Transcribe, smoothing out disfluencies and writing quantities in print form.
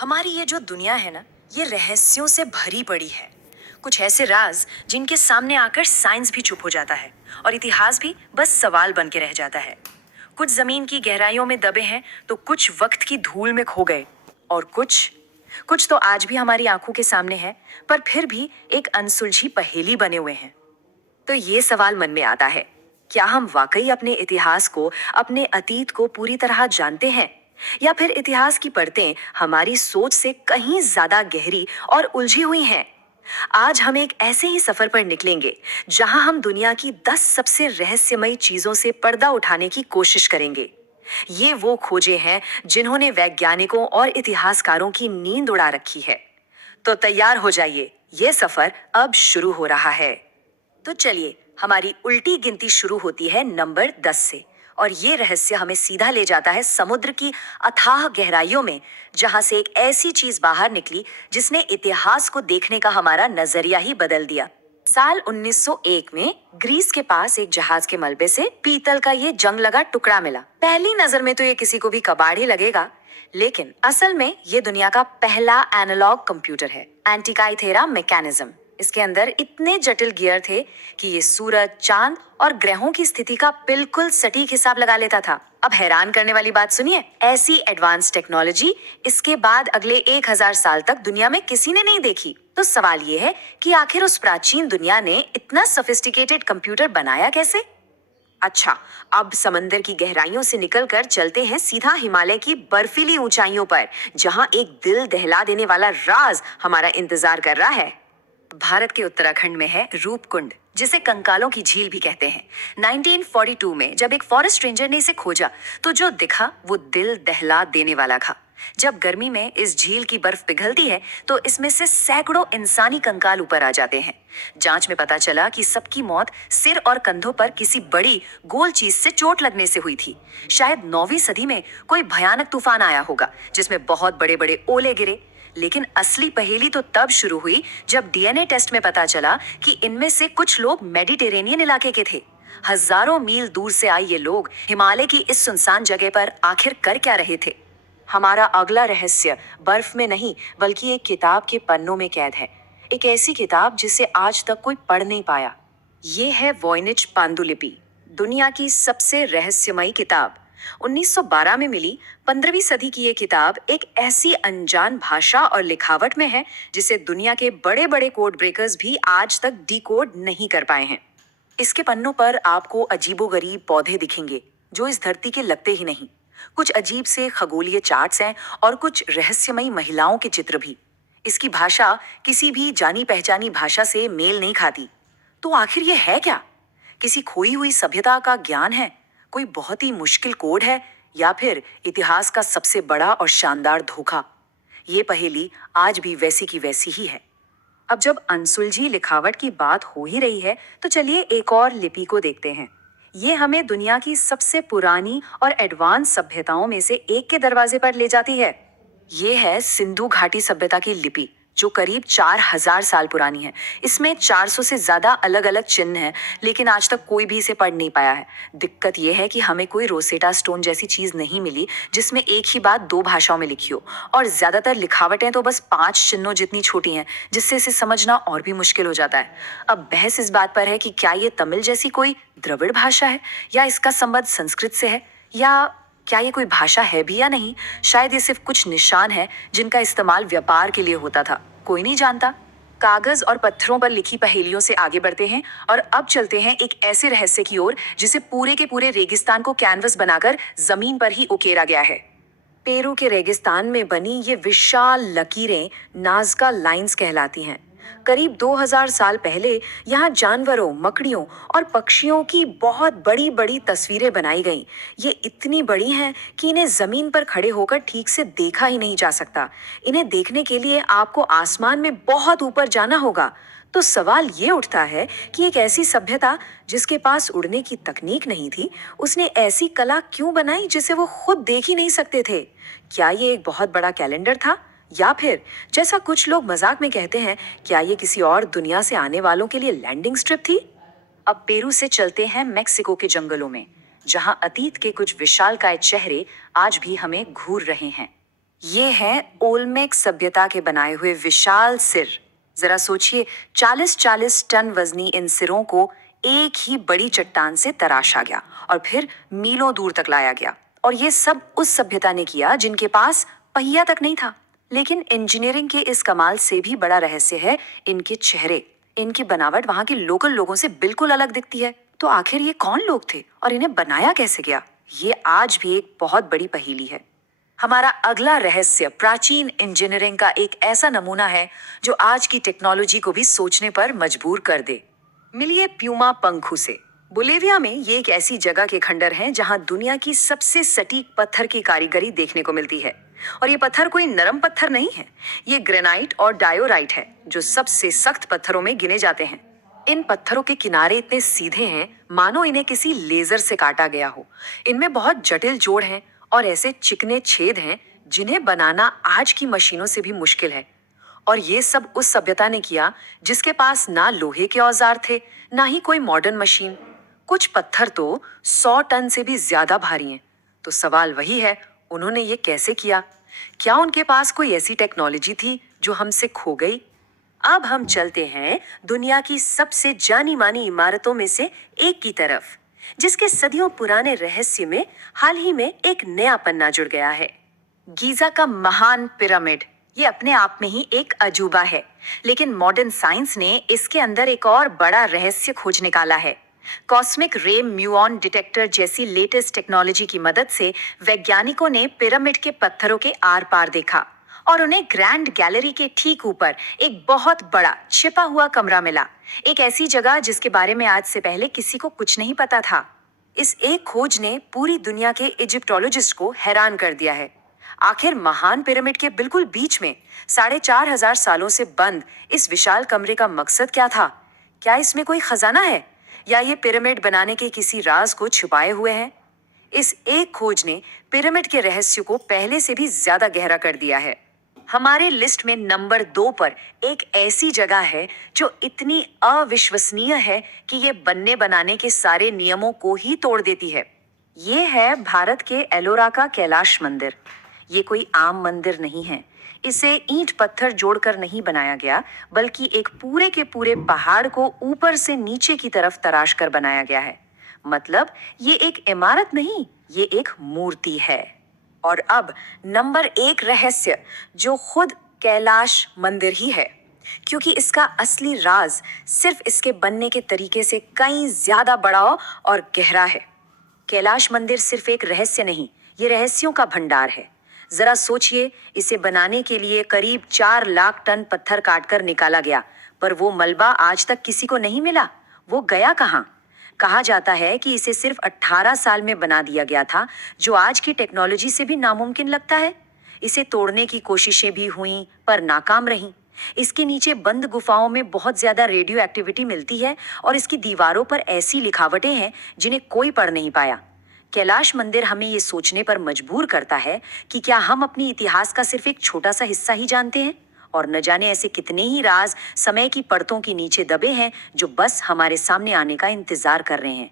हमारी ये जो दुनिया है ना, ये रहस्यों से भरी पड़ी है। कुछ ऐसे राज जिनके सामने आकर साइंस भी चुप हो जाता है और इतिहास भी बस सवाल बन के रह जाता है। कुछ जमीन की गहराइयों में दबे हैं तो कुछ वक्त की धूल में खो गए, और कुछ कुछ तो आज भी हमारी आंखों के सामने है, पर फिर भी एक अनसुलझी पहेली बने हुए हैं। तो ये सवाल मन में आता है, क्या हम वाकई अपने इतिहास को, अपने अतीत को पूरी तरह जानते हैं, या फिर इतिहास की परतें हमारी सोच से कहीं ज्यादा गहरी और उलझी हुई हैं? आज हम एक ऐसे ही सफर पर निकलेंगे जहां हम दुनिया की 10 सबसे रहस्यमयी चीजों से पर्दा उठाने की कोशिश करेंगे। ये वो खोजें हैं जिन्होंने वैज्ञानिकों और इतिहासकारों की नींद उड़ा रखी है। तो तैयार हो जाइए, ये सफर अब शुरू हो रहा है। तो चलिए, हमारी उल्टी गिनती शुरू होती है नंबर 10 से, और ये रहस्य हमें सीधा ले जाता है समुद्र की अथाह गहराइयों में, जहां से एक ऐसी चीज बाहर निकली जिसने इतिहास को देखने का हमारा नजरिया ही बदल दिया। साल 1901 में ग्रीस के पास एक जहाज के मलबे से पीतल का ये जंग लगा टुकड़ा मिला। पहली नजर में तो ये किसी को भी कबाड़ ही लगेगा, लेकिन असल में ये दुनिया का पहला एनालॉग कंप्यूटर है, एंटिकाइथेरा मैकेनिज्म। इसके अंदर इतने जटिल गियर थे कि ये सूरज, चांद और ग्रहों की स्थिति का बिल्कुल सटीक हिसाब लगा लेता था। अब हैरान करने वाली बात सुनिए, ऐसी एडवांस टेक्नोलॉजी इसके बाद अगले 1000 साल तक दुनिया में किसी ने नहीं देखी। तो सवाल ये है कि आखिर उस प्राचीन दुनिया ने इतना सोफिस्टिकेटेड कंप्यूटर बनाया कैसे? अच्छा, अब समंदर की गहराइयों से निकलकर चलते हैं सीधा हिमालय की बर्फीली ऊंचाइयों पर, जहां एक दिल दहला देने वाला राज हमारा इंतजार कर रहा है। भारत के उत्तराखंड में है रूपकुंड, जिसे कंकालों की झील भी कहते हैं। 1942 में जब एक फॉरेस्ट रेंजर ने इसे खोजा, तो जो दिखा वो दिल दहला देने वाला था। जब गर्मी में इस झील की बर्फ पिघलती है तो इसमें से सैकड़ों इंसानी कंकाल ऊपर आ जाते हैं। जांच में पता चला कि सबकी मौत सिर और कंधों पर किसी बड़ी गोल चीज से चोट लगने से हुई थी। शायद 9वीं सदी में कोई भयानक तूफान आया होगा जिसमें बहुत बड़े बड़े ओले गिरे। लेकिन असली पहेली तो तब शुरू हुई जब डीएनए टेस्ट में पता चला कि इनमें से कुछ लोग मेडिटेरेनियन इलाके के थे। हजारों मील दूर से आए ये लोग हिमालय की इस सुनसान जगह पर आखिर कर क्या रहे थे? हमारा अगला रहस्य बर्फ में नहीं, बल्कि एक किताब के पन्नों में कैद है। एक ऐसी किताब जिसे आज तक कोई पढ़ नहीं पाया। ये है वॉयनिच पांडुलिपि, दुनिया की सबसे रहस्यमयी किताब। 1912 में मिली 15वीं सदी की ये किताब एक ऐसी अनजान भाषा और लिखावट में है जिसे दुनिया के बड़े बड़े कोड ब्रेकर्स भी आज तक डिकोड नहीं कर पाए हैं। इसके पन्नों पर आपको अजीबोगरीब पौधे दिखेंगे जो इस धरती के लगते ही नहीं। कुछ अजीब से खगोलीय चार्ट्स हैं और कुछ रहस्यमयी महिलाओं के चित्र भी। इसकी भाषा किसी भी जानी पहचानी भाषा से मेल नहीं खाती। तो आखिर ये है क्या? किसी खोई हुई सभ्यता का ज्ञान है, कोई बहुत ही मुश्किल कोड है, या फिर इतिहास का सबसे बड़ा और शानदार धोखा? ये पहेली आज भी वैसी की वैसी ही है। अब जब अनसुलझी लिखावट की बात हो ही रही है, तो चलिए एक और लिपि को देखते हैं। ये हमें दुनिया की सबसे पुरानी और एडवांस सभ्यताओं में से एक के दरवाजे पर ले जाती है। ये है सिंधु घाटी सभ्यता की लिपि, जो करीब 4000 साल पुरानी है। इसमें 400 से ज्यादा अलग अलग चिन्ह हैं, लेकिन आज तक कोई भी इसे पढ़ नहीं पाया है। दिक्कत यह है कि हमें कोई रोसेटा स्टोन जैसी चीज नहीं मिली जिसमें एक ही बात 2 भाषाओं में लिखी हो, और ज्यादातर लिखावटें तो बस 5 चिन्हों जितनी छोटी हैं, जिससे इसे समझना और भी मुश्किल हो जाता है। अब बहस इस बात पर है कि क्या ये तमिल जैसी कोई द्रविड़ भाषा है, या इसका संबंध संस्कृत से है, या क्या ये कोई भाषा है भी या नहीं। शायद ये सिर्फ कुछ निशान है जिनका इस्तेमाल व्यापार के लिए होता था, कोई नहीं जानता। कागज और पत्थरों पर लिखी पहेलियों से आगे बढ़ते हैं और अब चलते हैं एक ऐसे रहस्य की ओर जिसे पूरे के पूरे रेगिस्तान को कैनवस बनाकर जमीन पर ही उकेरा गया है। पेरू के रेगिस्तान में बनी ये विशाल लकीरें नाज़का लाइंस कहलाती हैं। करीब 2000 साल पहले यहाँ जानवरों, मकड़ियों और पक्षियों की बहुत बड़ी बड़ी तस्वीरें बनाई गईं। ये इतनी बड़ी हैं कि इन्हें जमीन पर खड़े होकर ठीक से देखा ही नहीं जा सकता। इन्हें देखने के लिए आपको आसमान में बहुत ऊपर जाना होगा। तो सवाल ये उठता है कि एक ऐसी सभ्यता जिसके पास उड़ने की तकनीक नहीं थी, उसने ऐसी कला क्यों बनाई जिसे वो खुद देख ही नहीं सकते थे? क्या ये एक बहुत बड़ा कैलेंडर था, या फिर जैसा कुछ लोग मजाक में कहते हैं, क्या ये किसी और दुनिया से आने वालों के लिए लैंडिंग स्ट्रिप थी? अब पेरू से चलते हैं मेक्सिको के जंगलों में, जहां अतीत के कुछ विशालकाय चेहरे आज भी हमें घूर रहे हैं। ये है ओल्मेक सभ्यता के बनाए हुए विशाल सिर। जरा सोचिए, 40-40 टन वजनी इन सिरों को एक ही बड़ी चट्टान से तराशा गया और फिर मीलों दूर तक लाया गया। और ये सब उस सभ्यता ने किया जिनके पास पहिया तक नहीं था। लेकिन इंजीनियरिंग के इस कमाल से भी बड़ा रहस्य है इनके चेहरे। इनकी बनावट वहां के लोकल लोगों से बिल्कुल अलग दिखती है। तो आखिर ये कौन लोग थे और इन्हें बनाया कैसे गया? ये आज भी एक बहुत बड़ी पहेली है। हमारा अगला रहस्य प्राचीन इंजीनियरिंग का एक ऐसा नमूना है जो आज की टेक्नोलॉजी को भी सोचने पर मजबूर कर दे। मिलिए प्यूमा पंखू से। बोलेविया में ये एक ऐसी जगह के खंडर हैं जहां दुनिया की सबसे सटीक पत्थर की कारीगरी देखने को मिलती है। और ये पत्थर कोई नरम पत्थर नहीं है, ये ग्रेनाइट और डायोराइट है जो सबसे सख्त पत्थरों में गिने जाते हैं। इन पत्थरों के किनारे इतने सीधे हैं मानो इन्हें किसी लेजर से काटा गया हो। इनमें बहुत जटिल जोड़ हैं और ऐसे चिकने छेद हैं जिन्हें बनाना आज की मशीनों से भी मुश्किल है। और ये सब उस सभ्यता ने किया जिसके पास ना लोहे के औजार थे, ना ही कोई मॉडर्न मशीन। कुछ पत्थर तो 100 टन से भी ज्यादा भारी हैं। तो सवाल वही है, उन्होंने ये कैसे किया? क्या उनके पास कोई ऐसी टेक्नोलॉजी थी जो हमसे खो गई? अब हम चलते हैं दुनिया की सबसे जानी मानी इमारतों में से एक की तरफ, जिसके सदियों पुराने रहस्य में हाल ही में एक नया पन्ना जुड़ गया है। गीजा का महान पिरामिड। ये अपने आप में ही एक अजूबा है, लेकिन मॉडर्न साइंस ने इसके अंदर एक और बड़ा रहस्य खोज निकाला है। कॉस्मिक रे म्यूऑन डिटेक्टर जैसी लेटेस्ट टेक्नोलॉजी की मदद से वैज्ञानिकों ने पिरामिड के पत्थरों के आर पार देखा और उन्हें ग्रैंड गैलरी के ठीक ऊपर एक बहुत बड़ा छिपा हुआ कमरा मिला। एक ऐसी जगह जिसके बारे में आज से पहले किसी को कुछ नहीं पता था। इस एक खोज ने पूरी दुनिया के इजिप्टोलॉजिस्ट को हैरान कर दिया है। आखिर महान पिरामिड के बिल्कुल बीच में 4,500 सालों से बंद इस विशाल कमरे का मकसद क्या था? क्या इसमें कोई खजाना है या ये पिरामिड बनाने के किसी राज को छुपाए हुए हैं? इस एक खोज ने पिरामिड के रहस्य को पहले से भी ज्यादा गहरा कर दिया है। हमारे लिस्ट में नंबर 2 पर एक ऐसी जगह है जो इतनी अविश्वसनीय है कि ये बनने बनाने के सारे नियमों को ही तोड़ देती है। ये है भारत के एलोरा का कैलाश मंदिर। ये कोई आम मंदिर नहीं है। इसे ईंट पत्थर जोड़कर नहीं बनाया गया, बल्कि एक पूरे के पूरे पहाड़ को ऊपर से नीचे की तरफ तराश कर बनाया गया है। मतलब ये एक इमारत नहीं, ये एक मूर्ति है। और अब नंबर 1 रहस्य जो खुद कैलाश मंदिर ही है, क्योंकि इसका असली राज सिर्फ इसके बनने के तरीके से कहीं ज्यादा बड़ा और गहरा है। कैलाश मंदिर सिर्फ एक रहस्य नहीं, ये रहस्यों का भंडार है। जरा सोचिए, इसे बनाने के लिए करीब 4 लाख टन पत्थर काटकर निकाला गया, पर वो मलबा आज तक किसी को नहीं मिला। वो गया कहाँ? कहा जाता है कि इसे सिर्फ 18 साल में बना दिया गया था, जो आज की टेक्नोलॉजी से भी नामुमकिन लगता है। इसे तोड़ने की कोशिशें भी हुईं पर नाकाम रहीं। इसके नीचे बंद गुफाओं में बहुत ज्यादा रेडियो एक्टिविटी मिलती है और इसकी दीवारों पर ऐसी लिखावटें हैं जिन्हें कोई पढ़ नहीं पाया। कैलाश मंदिर हमें ये सोचने पर मजबूर करता है कि क्या हम अपनी इतिहास का सिर्फ एक छोटा सा हिस्सा ही जानते हैं, और न जाने ऐसे कितने ही राज समय की परतों के नीचे दबे हैं जो बस हमारे सामने आने का इंतजार कर रहे हैं।